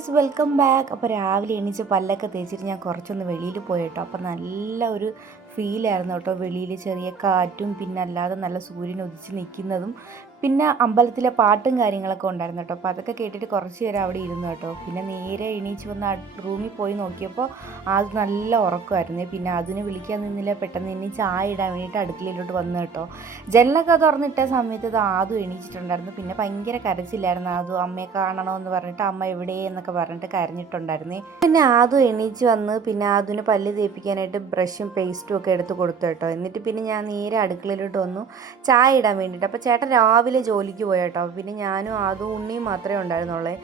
Guys welcome back. അപ്പോൾ രാവിലെ എണീച്ച് പല്ലൊക്കെ തേച്ചിട്ട് ഞാൻ കുറച്ചൊന്ന് വെളിയിൽ പോയി കേട്ടോ അപ്പോൾ നല്ല ഒരു ഫീലായിരുന്നു കേട്ടോ വെളിയിൽ ചെറിയ കാറ്റും പിന്നെ അല്ലാതെ നല്ല സൂര്യൻ ഉദിച്ച് നിൽക്കുന്നതും. പിന്നെ അമ്പലത്തിലെ പാട്ടും കാര്യങ്ങളൊക്കെ ഉണ്ടായിരുന്നു കേട്ടോ. അപ്പോൾ അതൊക്കെ കേട്ടിട്ട് കുറച്ച് നേരം അവിടെ ഇരുന്നു കേട്ടോ. പിന്നെ നേരെ എണീച്ച് വന്ന് റൂമിൽ പോയി നോക്കിയപ്പോൾ അത് നല്ല ഉറക്കമായിരുന്നു. പിന്നെ അതിന് വിളിക്കാൻ നിന്നില്ല. പെട്ടെന്ന് ഇനി ചായ ഇടാൻ വേണ്ടിയിട്ട് അടുക്കളയിലോട്ട് വന്നു കേട്ടോ. ജനലൊക്കെ തുറന്നിട്ട സമയത്ത് അത് ആദ്യം എണീച്ചിട്ടുണ്ടായിരുന്നു. പിന്നെ ഭയങ്കര കരച്ചില്ലായിരുന്നു ആദ്യം അമ്മയെ കാണണമെന്ന് പറഞ്ഞിട്ട് അമ്മ എവിടെ എന്നൊക്കെ പറഞ്ഞിട്ട് കരഞ്ഞിട്ടുണ്ടായിരുന്നേ. പിന്നെ ആദ്യം എണീച്ച് വന്ന് പിന്നെ അതിന് പല്ല് തേപ്പിക്കാനായിട്ട് ബ്രഷും പേസ്റ്റും ഒക്കെ എടുത്ത് കൊടുത്തു കേട്ടോ. എന്നിട്ട് പിന്നെ ഞാൻ നേരെ അടുക്കളയിലോട്ട് വന്നു. ചായ ഇടാൻ വേണ്ടിയിട്ട്. അപ്പോൾ ചേട്ടൻ രാവിലെ ജോലിക്ക് പോയാട്ടോ പിന്നെ ഞാനും അതും ഉണ്ണിയും മാത്രമേ ഉണ്ടായിരുന്നുള്ളേ.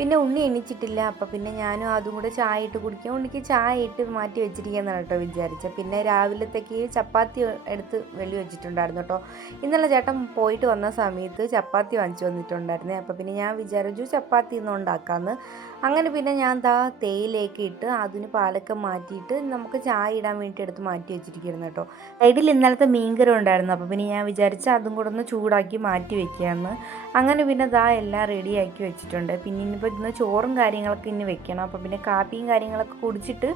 പിന്നെ ഉണ്ണി എണീച്ചിട്ടില്ല. അപ്പം പിന്നെ ഞാനും അതും കൂടെ ചായ ഇട്ട് കുടിക്കാം ഉണ്ണിക്ക് ചായ ഇട്ട് മാറ്റി വെച്ചിരിക്കാന്നാണ് കേട്ടോ വിചാരിച്ചത് പിന്നെ രാവിലത്തേക്ക് ചപ്പാത്തി എടുത്ത് വെളി വെച്ചിട്ടുണ്ടായിരുന്നു കേട്ടോ. ഇന്നലെ ചേട്ടൻ പോയിട്ട് വന്ന സമയത്ത് ചപ്പാത്തി വാങ്ങിച്ചു വന്നിട്ടുണ്ടായിരുന്നേ. അപ്പം പിന്നെ ഞാൻ വിചാരിച്ചു ചപ്പാത്തി ഒന്നും ഉണ്ടാക്കാമെന്ന് അങ്ങനെ പിന്നെ ഞാൻ ദാ തേയിലേക്ക് ഇട്ട് അതിന് പാലൊക്കെ മാറ്റിയിട്ട് നമുക്ക് ചായ ഇടാൻ വേണ്ടി എടുത്ത് മാറ്റി വെച്ചിരിക്കുന്നു കേട്ടോ. സൈഡിൽ ഇന്നലത്തെ മീൻകറി ഉണ്ടായിരുന്നു. അപ്പോൾ പിന്നെ ഞാൻ വിചാരിച്ച് അതും കൂടെ ഒന്ന് ചൂടാക്കി മാറ്റി വെക്കാമെന്ന് അങ്ങനെ പിന്നെ ദാ എല്ലാം റെഡിയാക്കി വെച്ചിട്ടുണ്ട്. പിന്നെ ഇനിയിപ്പോൾ ഇന്ന് ചോറും കാര്യങ്ങളൊക്കെ ഇനി വെക്കണം. അപ്പോൾ പിന്നെ കാപ്പിയും കാര്യങ്ങളൊക്കെ കുടിച്ചിട്ട്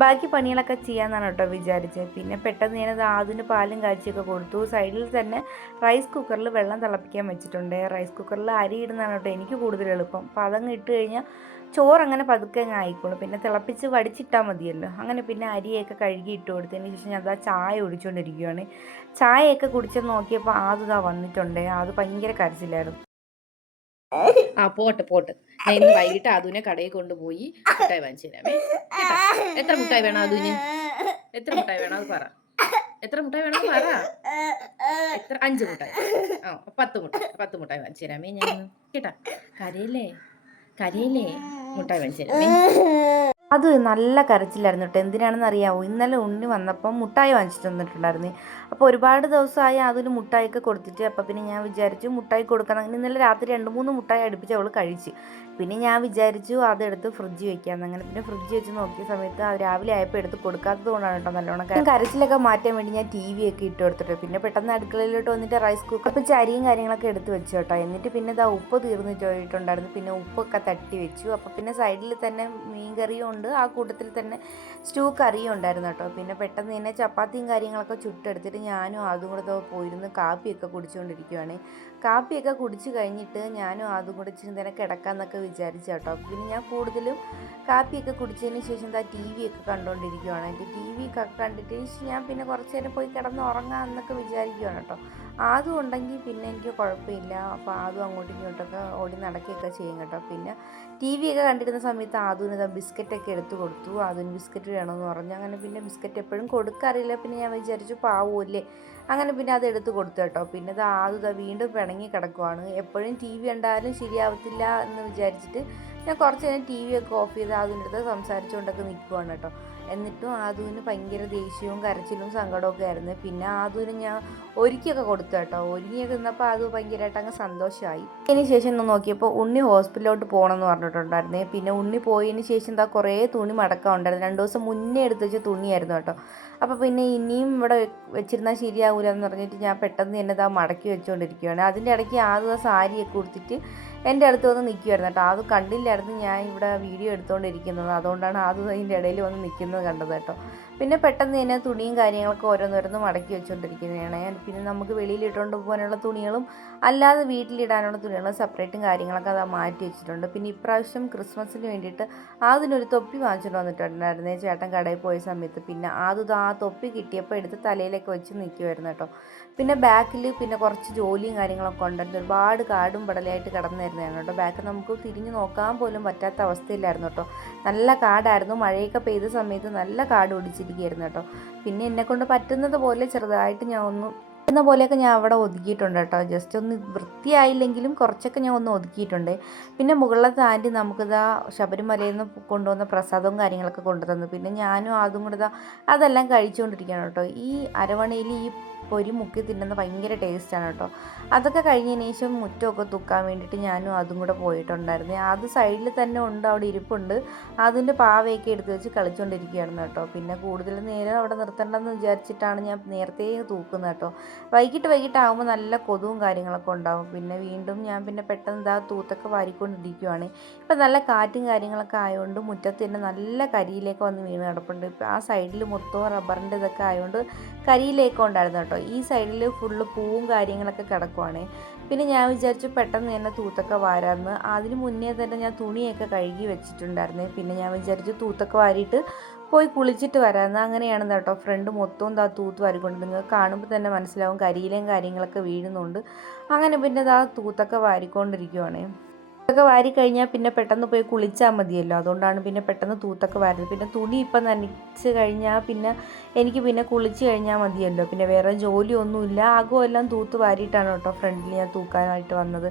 ബാക്കി പണികളൊക്കെ ചെയ്യാമെന്നാണ് കേട്ടോ വിചാരിച്ചത് പിന്നെ പെട്ടെന്ന് ഞാൻ ആദ്യം പാലും കാച്ചിയൊക്കെ കൊടുത്തു. സൈഡിൽ തന്നെ റൈസ് കുക്കറിൽ വെള്ളം തിളപ്പിക്കാൻ വെച്ചിട്ടുണ്ട്. റൈസ് കുക്കറിൽ അരി ഇടുന്നതാണ് കേട്ടോ എനിക്ക് കൂടുതൽ എളുപ്പം. അപ്പോൾ അതങ്ങ് ഇട്ട് കഴിഞ്ഞാൽ ചോറ് അങ്ങനെ പതുക്കെ അങ്ങ് ആയിക്കോളും. പിന്നെ തിളപ്പിച്ച് വടിച്ചിട്ടാൽ മതിയല്ലോ. അങ്ങനെ പിന്നെ അരിയൊക്കെ കഴുകി ഇട്ട് കൊടുത്തതിന് ശേഷം ഞാൻ അതാ ചായ ഒഴിച്ചുകൊണ്ടിരിക്കുകയാണ് ചായയൊക്കെ കുടിച്ചെന്ന് നോക്കിയപ്പോൾ ആദ്യതാ വന്നിട്ടുണ്ട്. അത് ഭയങ്കര കരച്ചിലായിരുന്നു. ആ പോട്ടെ പോട്ടെ. ഞാൻ ഇന്ന് വൈകിട്ട് അതുവിനെ കടയിൽ കൊണ്ടുപോയി മുട്ടായി വാങ്ങിച്ചു തരാമേ എത്ര മുട്ടായി വേണം അതുവിന് എത്ര മുട്ടായി വേണം? അത് പറ. എത്ര മുട്ടായി വേണം? പറ. എത്ര? അഞ്ച് മുട്ടായി ആ പത്ത് മുട്ടായി പത്ത് മുട്ടായി വാങ്ങിച്ചു തരാമേ ഞാൻ. കേട്ടാ. കരയില്ലേ? കരയില്ലേ? മുട്ടായി വാങ്ങിച്ചു തരാമേ അത് നല്ല കരച്ചിലായിരുന്നു കേട്ടോ. എന്തിനാണെന്ന് അറിയാമോ ഇന്നലെ ഉണ്ണി വന്നപ്പോൾ മുട്ടായി വാങ്ങിച്ചിട്ട് വന്നിട്ടുണ്ടായിരുന്നു. അപ്പോൾ ഒരുപാട് ദിവസമായി അതൊരു മുട്ടായിയൊക്കെ കൊടുത്തിട്ട് അപ്പോൾ പിന്നെ ഞാൻ വിചാരിച്ചു മുട്ടായി കൊടുക്കണം. അങ്ങനെ ഇന്നലെ രാത്രി രണ്ട് മൂന്ന് മുട്ടായി അടുപ്പിച്ച് അവൾ കഴിച്ച്. പിന്നെ ഞാൻ വിചാരിച്ചു അതെടുത്ത് ഫ്രിഡ്ജ് വെക്കാമെന്ന് അങ്ങനെ പിന്നെ ഫ്രിഡ്ജ് വെച്ച് നോക്കിയ സമയത്ത് അത് രാവിലെ ആയപ്പോൾ എടുത്ത് കൊടുക്കാത്തത് കൊണ്ടാണ് കേട്ടോ നല്ലോണം കാര്യം കരച്ചിലൊക്കെ മാറ്റാൻ വേണ്ടി ഞാൻ ടി വി ഒക്കെ ഇട്ട് കൊടുത്തിട്ട്. പിന്നെ പെട്ടെന്ന് അടുക്കളയിലോട്ട് വന്നിട്ട് റൈസ് കുക്കർ അപ്പം ചരിയും കാര്യങ്ങളൊക്കെ എടുത്ത് വെച്ചു കേട്ടോ. എന്നിട്ട് പിന്നെ ഇതാ ഉപ്പ് തീർന്നു പോയിട്ടുണ്ടായിരുന്നു. പിന്നെ ഉപ്പൊക്കെ തട്ടി വെച്ചു. അപ്പോൾ പിന്നെ സൈഡിൽ തന്നെ മീൻ കറിയും ഉണ്ട്. ആ കൂട്ടത്തിൽ തന്നെ സ്റ്റൂ കറിയും ഉണ്ടായിരുന്നു കേട്ടോ. പിന്നെ പെട്ടെന്ന് തന്നെ ചപ്പാത്തിയും കാര്യങ്ങളൊക്കെ ചുട്ടെടുത്തിട്ട് ഞാനും അതും കൂടെ പോയിരുന്ന് കാപ്പിയൊക്കെ കുടിച്ചുകൊണ്ടിരിക്കുവാണ് കാപ്പിയൊക്കെ കുടിച്ച് കഴിഞ്ഞിട്ട് ഞാനും അതും കൂടെ ഇച്ചിരി നേരം കിടക്കാമെന്നൊക്കെ വിചാരിച്ചു കേട്ടോ. പിന്നെ ഞാൻ കൂടുതലും കാപ്പിയൊക്കെ കുടിച്ചതിന് ശേഷം എന്താ ടി വി ഒക്കെ കണ്ടുകൊണ്ടിരിക്കുവാണ് എന്റെ ടി വി ഒക്കെ കണ്ടിട്ട് ഞാൻ പിന്നെ കുറച്ച് നേരം പോയി കിടന്ന് ഉറങ്ങാം എന്നൊക്കെ വിചാരിക്കുവാണ് കേട്ടോ. ആദ്യം ഉണ്ടെങ്കിൽ പിന്നെ എനിക്ക് കുഴപ്പമില്ല. അപ്പോൾ ആദ്യം അങ്ങോട്ടും ഇങ്ങോട്ടൊക്കെ ഓടി നടക്കുകയൊക്കെ ചെയ്യും കേട്ടോ. പിന്നെ ടി വി ഒക്കെ കണ്ടിരുന്ന സമയത്ത് ആദ്യം ഇതാ ബിസ്ക്കറ്റൊക്കെ എടുത്തു കൊടുത്തു. ആദ്യം ബിസ്ക്കറ്റ് വേണമെന്ന് പറഞ്ഞു. അങ്ങനെ പിന്നെ ബിസ്ക്കറ്റ് എപ്പോഴും കൊടുക്കാറില്ല. പിന്നെ ഞാൻ വിചാരിച്ചു പാവൂല്ലേ അങ്ങനെ പിന്നെ അത് എടുത്ത് കൊടുത്തു കേട്ടോ. പിന്നെ ഇത് ആദ്യം വീണ്ടും പിണങ്ങി കിടക്കുവാണ്. എപ്പോഴും ടി വി ഉണ്ടായാലും ശരിയാവത്തില്ല എന്ന് വിചാരിച്ചിട്ട് ഞാൻ കുറച്ച് നേരം ടി വി ഒക്കെ ഓഫ് ചെയ്ത് അതിന്റെ അടുത്ത് സംസാരിച്ചുകൊണ്ടൊക്കെ നിൽക്കുവാണ് കേട്ടോ. എന്നിട്ടും ആദുവിന് ഭയങ്കര ദേഷ്യവും കരച്ചിലും സങ്കടമൊക്കെ ആയിരുന്നു. പിന്നെ ആദുവിന് ഞാൻ ഒരുക്കിയൊക്കെ കൊടുത്തു കേട്ടോ. ഒരുങ്ങിയൊക്കെ നിന്നപ്പോൾ ആദു ഭയങ്കരമായിട്ട് അങ്ങ് സന്തോഷമായി. അതിന് ശേഷം ഒന്ന് നോക്കിയപ്പോൾ ഉണ്ണി ഹോസ്പിറ്റലിലോട്ട് പോകണമെന്ന് പറഞ്ഞിട്ടുണ്ടായിരുന്നേ. പിന്നെ ഉണ്ണി പോയതിന് ശേഷം എന്താ കുറേ തുണി മടക്കാൻ ഉണ്ടായിരുന്നു. രണ്ട് ദിവസം മുന്നേ എടുത്ത് വെച്ച തുണിയായിരുന്നു കേട്ടോ. അപ്പോൾ പിന്നെ ഇനിയും ഇവിടെ വെച്ചിരുന്നാൽ ശരിയാകൂലെന്ന് പറഞ്ഞിട്ട് ഞാൻ പെട്ടെന്ന് തന്നെ ഇതാ മടക്കി വെച്ചുകൊണ്ടിരിക്കുകയാണ് അതിന്റെ ഇടയ്ക്ക് ആദ്യം സാരിയൊക്കെ കൊടുത്തിട്ട് എന്റെ അടുത്ത് വന്ന് നിൽക്കുമായിരുന്നു കേട്ടോ. അത് കണ്ടില്ലായിരുന്നു ഞാൻ ഇവിടെ വീഡിയോ എടുത്തുകൊണ്ടിരിക്കുന്നത് അതുകൊണ്ടാണ് അത് അതിന്റെ ഇടയിൽ വന്ന് നിൽക്കുന്നത് കണ്ടത് കേട്ടോ. പിന്നെ പെട്ടെന്ന് തന്നെ തുണിയും കാര്യങ്ങളൊക്കെ ഓരോന്നോരോന്ന് മടക്കി വെച്ചുകൊണ്ടിരിക്കുന്നതാണ് പിന്നെ നമുക്ക് വെളിയിൽ ഇട്ടുകൊണ്ട് പോകാനുള്ള തുണികളും അല്ലാതെ വീട്ടിലിടാനുള്ള തുണികളും സെപ്പറേറ്റും കാര്യങ്ങളൊക്കെ അത് മാറ്റി വെച്ചിട്ടുണ്ട്. പിന്നെ ഇപ്രാവശ്യം ക്രിസ്മസിന് വേണ്ടിയിട്ട് അതിനൊരു തൊപ്പി വാങ്ങിച്ചിട്ട് വന്നിട്ടുണ്ടായിരുന്നേ ചേട്ടൻ കടയിൽ പോയ സമയത്ത്. പിന്നെ അത് ആ തൊപ്പി കിട്ടിയപ്പോൾ എടുത്ത് തലയിലൊക്കെ വെച്ച് നിൽക്കുമായിരുന്നു കേട്ടോ. പിന്നെ ബാക്കിൽ പിന്നെ കുറച്ച് ജോലിയും കാര്യങ്ങളൊക്കെ ഉണ്ടായിരുന്നു ഒരുപാട് കാടും പടലായിട്ട് കിടന്നായിരുന്നു കേട്ടോ. ബാക്ക് നമുക്ക് തിരിഞ്ഞു നോക്കാൻ പോലും പറ്റാത്ത അവസ്ഥയിലായിരുന്നു കേട്ടോ. നല്ല കാടായിരുന്നു. മഴയൊക്കെ പെയ്ത സമയത്ത് നല്ല കാട് ഒടിച്ചിരിക്കുകയായിരുന്നു കേട്ടോ. പിന്നെ എന്നെക്കൊണ്ട് പറ്റുന്നത് പോലെ ചെറുതായിട്ട് ഞാൻ ഒന്ന് പറ്റുന്ന പോലെയൊക്കെ ഞാൻ അവിടെ ഒതുക്കിയിട്ടുണ്ട് കേട്ടോ. ജസ്റ്റ് ഒന്ന് വൃത്തിയായില്ലെങ്കിലും കുറച്ചൊക്കെ ഞാൻ ഒന്ന് ഒതുക്കിയിട്ടുണ്ട്. പിന്നെ മുകളിലത്തെ ആന്റി നമുക്കിതാ ശബരിമലയിൽ നിന്ന് കൊണ്ടുവന്ന പ്രസാദവും കാര്യങ്ങളൊക്കെ കൊണ്ടുതന്നു. പിന്നെ ഞാനും അതും കൂടെ അതെല്ലാം കഴിച്ചുകൊണ്ടിരിക്കുകയാണ് കേട്ടോ. ഈ അരവണയിൽ ഈ പൊരി മുക്കി തിന്നുന്ന ഭയങ്കര ടേസ്റ്റാണ് കേട്ടോ. അതൊക്കെ കഴിഞ്ഞതിന് ശേഷം മുറ്റമൊക്കെ തുക്കാൻ വേണ്ടിയിട്ട് ഞാനും അതും കൂടെ പോയിട്ടുണ്ടായിരുന്നു. അത് സൈഡിൽ തന്നെ ഉണ്ട് അവിടെ ഇരിപ്പുണ്ട്. അതിന്റെ പാവയൊക്കെ എടുത്ത് വെച്ച് കളിച്ചുകൊണ്ടിരിക്കുകയായിരുന്നു കേട്ടോ. പിന്നെ കൂടുതൽ നേരം അവിടെ നിർത്തണ്ടെന്ന് വിചാരിച്ചിട്ടാണ് ഞാൻ നേരത്തെ തൂക്കുന്നത് കേട്ടോ. വൈകിട്ട് വൈകിട്ടാകുമ്പോൾ നല്ല കൊതുവും കാര്യങ്ങളൊക്കെ ഉണ്ടാവും. പിന്നെ വീണ്ടും ഞാൻ പിന്നെ പെട്ടെന്ന് ഇതാ തൂത്തൊക്കെ വാരിക്കൊണ്ടിരിക്കുവാണ്. ഇപ്പം നല്ല കാറ്റും കാര്യങ്ങളൊക്കെ ആയതുകൊണ്ട് മുറ്റത്ത് തന്നെ നല്ല കരിയിലേക്ക് വന്ന് വീണ് കിടപ്പുണ്ട്. ഇപ്പം ആ സൈഡിൽ മൊത്തവും റബ്ബറിന്റെ ഇതൊക്കെ ആയതുകൊണ്ട് കരിയിലേക്ക് ഉണ്ടായിരുന്നു കേട്ടോ. ഈ സൈഡിൽ ഫുള്ള് പൂവും കാര്യങ്ങളൊക്കെ കിടക്കുവാണ്. പിന്നെ ഞാൻ വിചാരിച്ചു പെട്ടെന്ന് തന്നെ തൂത്തൊക്കെ വാരാമെന്ന് അതിന് മുന്നേ തന്നെ ഞാൻ തുണിയൊക്കെ കഴുകി വെച്ചിട്ടുണ്ടായിരുന്നു. പിന്നെ ഞാൻ വിചാരിച്ചു തൂത്തൊക്കെ വാരിയിട്ട് പോയി കുളിച്ചിട്ട് വരാമെന്ന് അങ്ങനെയാണ് കേട്ടോ. ഫ്രണ്ട് മൊത്തവും താ തൂത്ത് വാരിക്കൊണ്ട് നിങ്ങൾക്ക് കാണുമ്പോൾ തന്നെ മനസ്സിലാവും കരിയിലേയും കാര്യങ്ങളൊക്കെ വീഴുന്നുണ്ട്. അങ്ങനെ പിന്നെ ദാ തൂത്തൊക്കെ വാരിക്കൊണ്ടിരിക്കുവാണേ. തൂത്തൊക്കെ വാരി കഴിഞ്ഞാൽ പിന്നെ പെട്ടെന്ന് പോയി കുളിച്ചാൽ മതിയല്ലോ. അതുകൊണ്ടാണ് പിന്നെ പെട്ടെന്ന് തൂത്തൊക്കെ വാരുന്നത് പിന്നെ തുണി ഇപ്പം നനച്ച് കഴിഞ്ഞാൽ പിന്നെ എനിക്ക് പിന്നെ കുളിച്ച് കഴിഞ്ഞാൽ മതിയല്ലോ. പിന്നെ വേറെ ജോലിയൊന്നുമില്ല. ആകുമെല്ലാം തൂത്ത് വാരിയിട്ടാണ് കേട്ടോ ഫ്രണ്ടിൽ ഞാൻ തൂക്കാനായിട്ട് വന്നത്.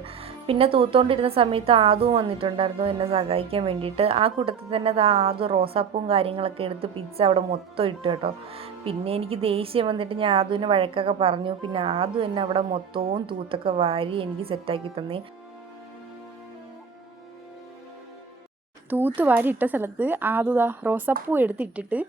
പിന്നെ തൂത്തുകൊണ്ടിരുന്ന സമയത്ത് ആദുവും വന്നിട്ടുണ്ടായിരുന്നു എന്നെ സഹായിക്കാൻ വേണ്ടിയിട്ട്. ആ കൂട്ടത്തിൽ തന്നെ അത് ആദു റോസാപ്പൂവും കാര്യങ്ങളൊക്കെ എടുത്ത് പിച്ച് അവിടെ മൊത്തം ഇട്ടു കേട്ടോ. പിന്നെ എനിക്ക് ദേഷ്യം വന്നിട്ട് ഞാൻ ആദുവിന് വഴക്കൊക്കെ പറഞ്ഞു. പിന്നെ ആദു എന്നെ അവിടെ മൊത്തവും തൂത്തൊക്കെ വാരി എനിക്ക് സെറ്റാക്കി തന്നേ. തൂത്ത് വാരി ഇട്ട സ്ഥലത്ത് ആദുതാ റോസപ്പൂ എടുത്തിട്ടിട്ട്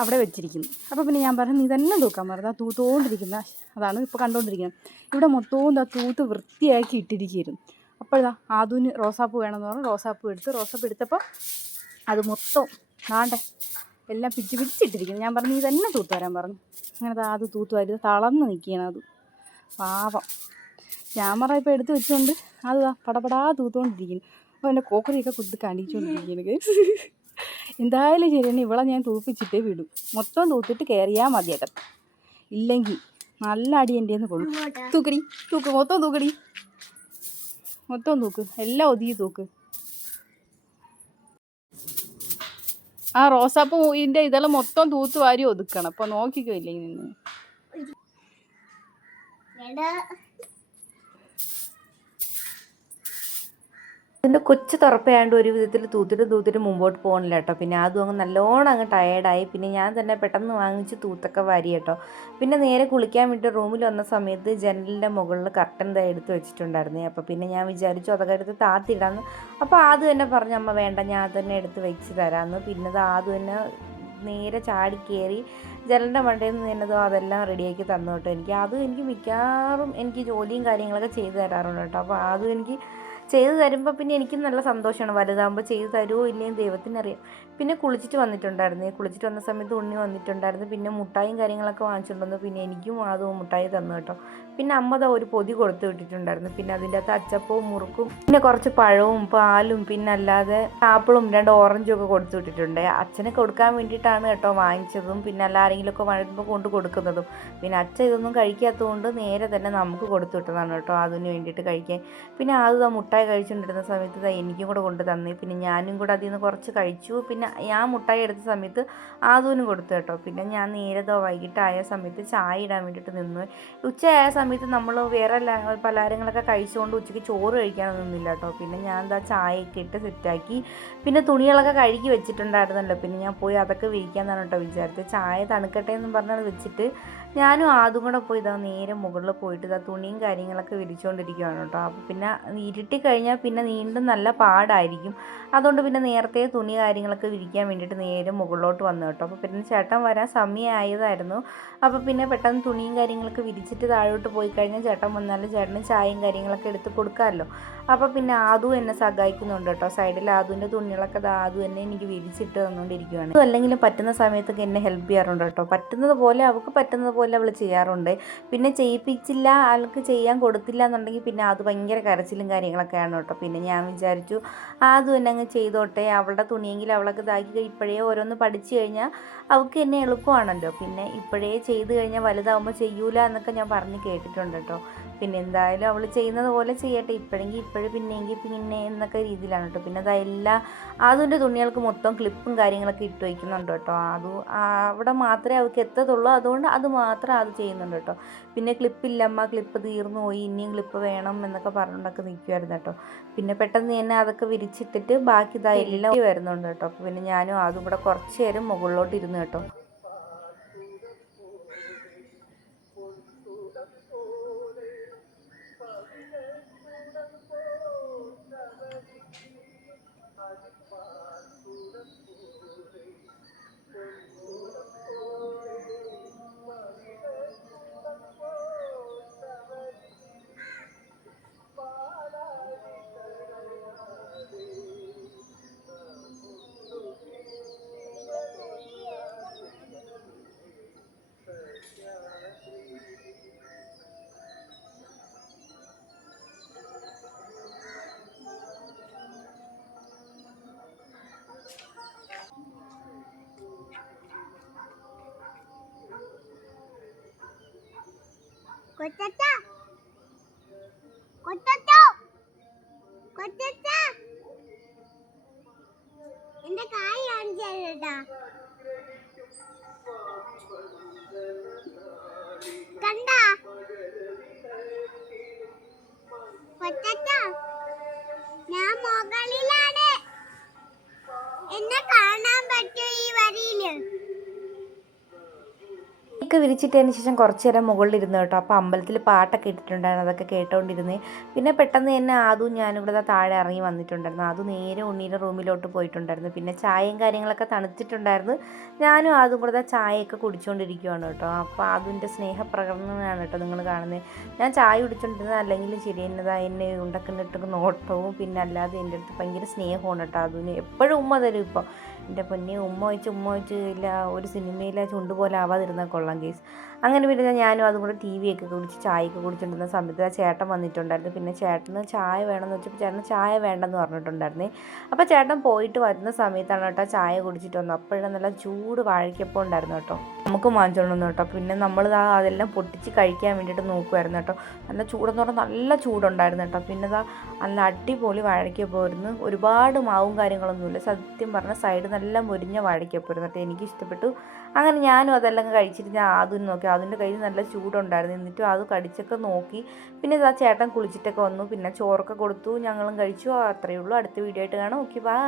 അവിടെ വെച്ചിരിക്കുന്നു. അപ്പോൾ പിന്നെ ഞാൻ പറഞ്ഞു നീ തന്നെ തൂക്കാൻ പറഞ്ഞു ആ തൂത്തുകൊണ്ടിരിക്കുന്ന അതാണ് ഇപ്പോൾ കണ്ടുകൊണ്ടിരിക്കുന്നത് ഇവിടെ മൊത്തവും ആ തൂത്ത് വൃത്തിയാക്കി ഇട്ടിരിക്കുകയായിരുന്നു. അപ്പോഴാ ആദുവിന് റോസാപ്പ് വേണമെന്ന് പറഞ്ഞു. റോസാപ്പ് എടുത്ത് റോസാപ്പ് എടുത്തപ്പോൾ അത് മൊത്തം നാണ്ട എല്ലാം പിച്ച് പിടിച്ചിട്ടിരിക്കുന്നു ഞാൻ പറഞ്ഞു നീ തന്നെ തൂത്ത് വരാൻ പറഞ്ഞു. അങ്ങനെ അത് തൂത്ത് വരുത് തളർന്ന് നിൽക്കുകയാണ് അത് പാവം. ക്യാമറ ഇപ്പോൾ എടുത്ത് വെച്ചുകൊണ്ട് അത് പടപടാ തൂത്തുകൊണ്ടിരിക്കുന്നു അപ്പോൾ എന്റെ കോക്കറിയൊക്കെ കുത്തി കാണിച്ചുകൊണ്ടിരിക്കുന്നത് എന്തായാലും ശരിയാണ് ഇവളെ ഞാൻ തൂപ്പിച്ചിട്ടേ വിടും. മൊത്തം തൂത്തിട്ട് കയറിയാൽ മതി അകത്ത് ഇല്ലെങ്കിൽ നല്ല അടി എന്റെ നിന്ന് കൊള്ളും. തൂക്കടി തൂക്ക് മൊത്തം തൂക്കടി. മൊത്തം തൂക്ക് എല്ലാം ഒതുക്കി തൂക്ക്. ആ റോസാപ്പ് ഇതിന്റെ ഇതെല്ലാം മൊത്തം തൂത്ത് വാരി ഒതുക്കണം. അപ്പോൾ നോക്കിക്കോ ഇല്ലെങ്കിൽ നിന്ന്. ഇതിന്റെ കൊച്ചു തുറപ്പയാണ്ട് ഒരു വിധത്തിൽ തൂത്തിട്ട് തൂത്തിട്ട് മുമ്പോട്ട് പോകണില്ല കേട്ടോ പിന്നെ അതും അങ്ങ് നല്ലോണം അങ്ങ് ടയേർഡായി പിന്നെ ഞാൻ തന്നെ പെട്ടെന്ന് വാങ്ങിച്ച് തൂത്തൊക്കെ വാരി കേട്ടോ പിന്നെ നേരെ കുളിക്കാൻ വേണ്ടി റൂമിൽ വന്ന സമയത്ത് ജനലിന്റെ മുകളിൽ കർട്ടൻ ദാ എടുത്ത് വെച്ചിട്ടുണ്ടായിരുന്നേ. അപ്പോൾ പിന്നെ ഞാൻ വിചാരിച്ചു അതൊക്കെ എടുത്ത് താത്തിടാന്ന്. അപ്പോൾ ആദ്യം തന്നെ പറഞ്ഞു അമ്മ വേണ്ട ഞാൻ തന്നെ എടുത്ത് വെച്ച് തരാമെന്ന് പിന്നെ അത് ആദ്യം തന്നെ നേരെ ചാടി കയറി ജനലിന്റെ മണ്ടയിൽ നിന്ന് തന്നെ ദോ അതെല്ലാം റെഡിയാക്കി തന്നു കേട്ടോ എനിക്ക് അത് എനിക്ക് മിക്കവാറും എനിക്ക് ജോലിയും കാര്യങ്ങളൊക്കെ ചെയ്തു തരാറുണ്ട് കേട്ടോ അപ്പോൾ അതും എനിക്ക് ചെയ്തു തരുമ്പോൾ പിന്നെ എനിക്കും നല്ല സന്തോഷമാണ്. വലുതാകുമ്പോൾ ചെയ്തു തരുമോ ഇല്ലയോ ദൈവത്തിനറിയാം. പിന്നെ കുളിച്ചിട്ട് വന്നിട്ടുണ്ടായിരുന്നു. കുളിച്ചിട്ട് വന്ന സമയത്ത് ഉണ്ണി വന്നിട്ടുണ്ടായിരുന്നു. പിന്നെ മുട്ടായും കാര്യങ്ങളൊക്കെ വാങ്ങിച്ചിട്ടുണ്ടെന്ന് പിന്നെ എനിക്കും അതും മുട്ടായി തന്നു കേട്ടോ. പിന്നെ അമ്മ ദാ ഒരു പൊതി കൊടുത്തു വിട്ടിട്ടുണ്ടായിരുന്നു. പിന്നെ അതിന്റെ അകത്ത് അച്ചപ്പവും മുറുക്കും പിന്നെ കുറച്ച് പഴവും പാലും പിന്നെ അല്ലാതെ ആപ്പിളും രണ്ട് ഓറഞ്ചും ഒക്കെ കൊടുത്തു വിട്ടിട്ടുണ്ട്. അച്ഛനെ കൊടുക്കാൻ വേണ്ടിയിട്ടാണ് കേട്ടോ വാങ്ങിച്ചതും പിന്നെ അല്ല ആരെങ്കിലുമൊക്കെ വരുമ്പോൾ കൊണ്ട് കൊടുക്കുന്നതും. പിന്നെ അച്ഛൻ ഇതൊന്നും കഴിക്കാത്തതുകൊണ്ട് നേരെ തന്നെ നമുക്ക് കൊടുത്തു വിട്ടതാണ് കേട്ടോ. അതിന് വേണ്ടിയിട്ട് കഴിക്കാൻ. പിന്നെ ആദ്യം ദാ മുട്ടായി കഴിച്ചുകൊണ്ടിരുന്ന സമയത്ത് എനിക്കും കൂടെ കൊണ്ട് തന്നു. പിന്നെ ഞാനും കൂടെ അതിൽ നിന്ന് കുറച്ച് കഴിച്ചു. പിന്നെ ഞാൻ മുട്ടായി എടുത്ത സമയത്ത് ആദൂനും കൊടുത്തു കേട്ടോ. പിന്നെ ഞാൻ നേരെ ദാ വൈകിട്ടായ സമയത്ത് ചായ ഇടാൻ വേണ്ടിയിട്ട് നിന്നു. ഉച്ചയായ സമയത്ത് നമ്മൾ വേറെ പലഹാരങ്ങളൊക്കെ കഴിച്ചുകൊണ്ട് ഉച്ചയ്ക്ക് ചോറ് കഴിക്കാനൊന്നും നിന്നില്ല കേട്ടോ. പിന്നെ ഞാൻ എന്താ ചായയൊക്കെ ഇട്ട് സെറ്റാക്കി. പിന്നെ തുണികളൊക്കെ കഴുകി വെച്ചിട്ടുണ്ടായിരുന്നല്ലോ. പിന്നെ ഞാൻ പോയി അതൊക്കെ വിരിക്കാന്നാണ് കേട്ടോ വിചാരിച്ചത്. ചായ തണുക്കട്ടെ എന്നും പറഞ്ഞത് വെച്ചിട്ട് ഞാനും ആദ്യം കൂടെ പോയി ഇതാ നേരെ മുകളിൽ പോയിട്ട് ഇതാ തുണിയും കാര്യങ്ങളൊക്കെ വിരിച്ചുകൊണ്ടിരിക്കുകയാണ് കേട്ടോ. അപ്പോൾ പിന്നെ ഇരുട്ടി കഴിഞ്ഞാൽ പിന്നെ നീണ്ടും നല്ല പാടായിരിക്കും. അതുകൊണ്ട് പിന്നെ നേരത്തെ തുണി കാര്യങ്ങളൊക്കെ വിരിക്കാൻ വേണ്ടിയിട്ട് നേരെ മുകളിലോട്ട് വന്നു കേട്ടോ. അപ്പോൾ പിന്നെ ചേട്ടൻ വരാൻ സമയമായതായിരുന്നു. അപ്പോൾ പിന്നെ പെട്ടെന്ന് തുണിയും കാര്യങ്ങളൊക്കെ വിരിച്ചിട്ട് താഴോട്ട് പോയി കഴിഞ്ഞാൽ ചേട്ടൻ വന്നാലും ചേട്ടന് ചായയും കാര്യങ്ങളൊക്കെ എടുത്ത് കൊടുക്കാമല്ലോ. അപ്പോൾ പിന്നെ ആദു എന്നെ സഹായിക്കുന്നുണ്ട് കേട്ടോ. സൈഡിൽ ആദുവിന്റെ തുണികളൊക്കെ ആദു തന്നെ എനിക്ക് വിരിച്ചിട്ട് തന്നുകൊണ്ടിരിക്കുകയാണ് അതും അല്ലെങ്കിലും പറ്റുന്ന സമയത്തൊക്കെ എന്നെ ഹെൽപ്പ് ചെയ്യാറുണ്ട് കേട്ടോ. പറ്റുന്നത് പോലെ അവൾക്ക് പറ്റുന്നത് പോലെ അവൾ ചെയ്യാറുണ്ട്. പിന്നെ ചെയ്യിപ്പിച്ചില്ല ആൾക്ക് ചെയ്യാൻ കൊടുത്തില്ല എന്നുണ്ടെങ്കിൽ പിന്നെ അത് ഭയങ്കര കരച്ചിലും കാര്യങ്ങളൊക്കെയാണ് കേട്ടോ. പിന്നെ ഞാൻ വിചാരിച്ചു അതും തന്നെ അങ്ങ് ചെയ്തോട്ടെ. അവളുടെ തുണിയെങ്കിൽ അവളൊക്കെ ഇതാക്കി ഇപ്പോഴേ ഓരോന്ന് പഠിച്ചു കഴിഞ്ഞാൽ അവൾക്ക് എന്നെ എളുപ്പമാണല്ലോ. പിന്നെ ഇപ്പോഴേ ചെയ്ത് കഴിഞ്ഞാൽ വലുതാവുമ്പോൾ ചെയ്യൂല എന്നൊക്കെ ഞാൻ പറഞ്ഞ് കേട്ടിട്ടുണ്ട് കേട്ടോ. പിന്നെ എന്തായാലും അവൾ ചെയ്യുന്നത് പോലെ ചെയ്യട്ടെ. ഇപ്പോഴെങ്കിൽ ഇപ്പോഴും പിന്നെയെങ്കിൽ പിന്നെ എന്നൊക്കെ രീതിയിലാണ് കേട്ടോ. പിന്നെ അതെല്ലാം അതിന്റെ തുണികൾക്ക് മൊത്തം ക്ലിപ്പും കാര്യങ്ങളൊക്കെ ഇട്ട് വയ്ക്കുന്നുണ്ട് കേട്ടോ. അത് അവിടെ മാത്രമേ അവൾക്ക് എത്തത്തുള്ളൂ. അതുകൊണ്ട് അത് മാത്രം അത് ചെയ്യുന്നുണ്ട് കേട്ടോ. പിന്നെ ക്ലിപ്പില്ലമ്മ ക്ലിപ്പ് തീർന്നു പോയി ഇനിയും ക്ലിപ്പ് വേണം എന്നൊക്കെ പറഞ്ഞുകൊണ്ടൊക്കെ നിൽക്കുമായിരുന്നു കേട്ടോ. പിന്നെ പെട്ടെന്ന് തന്നെ അതൊക്കെ വിരിച്ചിട്ടിട്ട് ബാക്കി ഇതായി വരുന്നുണ്ട് കേട്ടോ. അപ്പോൾ പിന്നെ ഞാനും അതും കൂടെ കുറച്ച് നേരം മുകളിലോട്ട് ഇരുന്ന് കേട്ടോ. കൊച്ചച്ച. കൊച്ചച്ച. കൊച്ചച്ച. എന്റെ കായ് കേട്ടാ കണ്ട? കൊച്ചച്ച ഞാൻ മുകളിലാണ്. എന്നെ കാണാൻ പറ്റൂ ഈ വരിയിൽ. ഒക്കെ വിരിച്ചിട്ടതിന് ശേഷം കുറച്ച് നേരം മുകളിലിരുന്നു കേട്ടോ. അപ്പോൾ അമ്പലത്തിൽ പാട്ടൊക്കെ ഇട്ടിട്ടുണ്ടായിരുന്നു. അതൊക്കെ കേട്ടോണ്ടിരുന്നേ. പിന്നെ പെട്ടെന്ന് തന്നെ ആദ്യം ഞാനിവിടെ താഴെ ഇറങ്ങി വന്നിട്ടുണ്ടായിരുന്നു. അത് നേരെ ഉണ്ണീന്റെ റൂമിലോട്ട് പോയിട്ടുണ്ടായിരുന്നു. പിന്നെ ചായയും കാര്യങ്ങളൊക്കെ തണുത്തിട്ടുണ്ടായിരുന്നു. ഞാനും ആദ്യം കൂടെ ദാ ചായയൊക്കെ കുടിച്ചുകൊണ്ടിരിക്കുവാണ് കേട്ടോ. അപ്പോൾ ആദ്യന്റെ സ്നേഹപ്രകടനമാണ് കേട്ടോ നിങ്ങൾ കാണുന്നത് ഞാൻ ചായ കുടിച്ചുകൊണ്ടിരുന്നത് അല്ലെങ്കിലും ശരി എന്നതാ എന്നെ ഉണ്ടക്കിന്നിട്ട് നോട്ടവും പിന്നെ അല്ലാതെ എന്റെ അടുത്ത് ഭയങ്കര സ്നേഹമാണ് കേട്ടോ അതിന് എപ്പോഴും ഉമ്മ തരും ഇപ്പോൾ എന്റെ പൊന്നി ഉമ്മ വെച്ച് ഉമ്മ വെച്ച് ഇല്ല ഒരു സിനിമയിലെ ചുണ്ടുപോലെ ആവാതിരുന്നാൽ കൊള്ളാം കേസ് അങ്ങനെ പിന്നെ ഞാനും അതും കൂടെ ടി വി ഒക്കെ കുടിച്ച് ചായയൊക്കെ കുടിച്ചിട്ടുന്ന സമയത്ത് ആ ചേട്ടൻ വന്നിട്ടുണ്ടായിരുന്നു. പിന്നെ ചേട്ടന് ചായ വേണമെന്ന് വെച്ചപ്പോൾ ചേട്ടന് ചായ വേണ്ടെന്ന് പറഞ്ഞിട്ടുണ്ടായിരുന്നേ. അപ്പോൾ ചേട്ടൻ പോയിട്ട് വരുന്ന സമയത്താണ് കേട്ടോ ചായ കുടിച്ചിട്ട് വന്നത്. അപ്പോഴും നല്ല ചൂട് വാഴയ്ക്കപ്പം ഉണ്ടായിരുന്നു കേട്ടോ. നമുക്ക് വാങ്ങിച്ചോണ്ടെന്ന് കേട്ടോ. പിന്നെ നമ്മൾ അതെല്ലാം പൊട്ടിച്ച് കഴിക്കാൻ വേണ്ടിയിട്ട് നോക്കുമായിരുന്നു കേട്ടോ. നല്ല ചൂടെന്ന് പറഞ്ഞാൽ നല്ല ചൂടുണ്ടായിരുന്നു കേട്ടോ. പിന്നെ ദാ നല്ല അടിപൊളി വാഴയ്ക്കപ്പമായിരുന്നു ഒരുപാട് മാവും കാര്യങ്ങളൊന്നുമില്ല സത്യം പറഞ്ഞാൽ സൈഡ് നല്ല മുരിഞ്ഞ വാഴയ്ക്കപ്പമായിരുന്നു കേട്ടോ. എനിക്ക് ഇഷ്ടപ്പെട്ടു അങ്ങനെ ഞാനും അതെല്ലാം കഴിച്ചിട്ട് ഞാൻ ആദ്യം നോക്കി. അതിന്റെ കയ്യിൽ നല്ല ചൂടുണ്ടായിരുന്നു. എന്നിട്ടും അത് കടിച്ചൊക്കെ നോക്കി. പിന്നെ ഇതാ ചേട്ടൻ കുളിച്ചിട്ടൊക്കെ വന്നു. പിന്നെ ചോറൊക്കെ കൊടുത്തു. ഞങ്ങളും കഴിച്ചു. അത്രയേ ഉള്ളൂ. അടുത്ത വീഡിയോ ആയിട്ട് കാണാം. Okay bye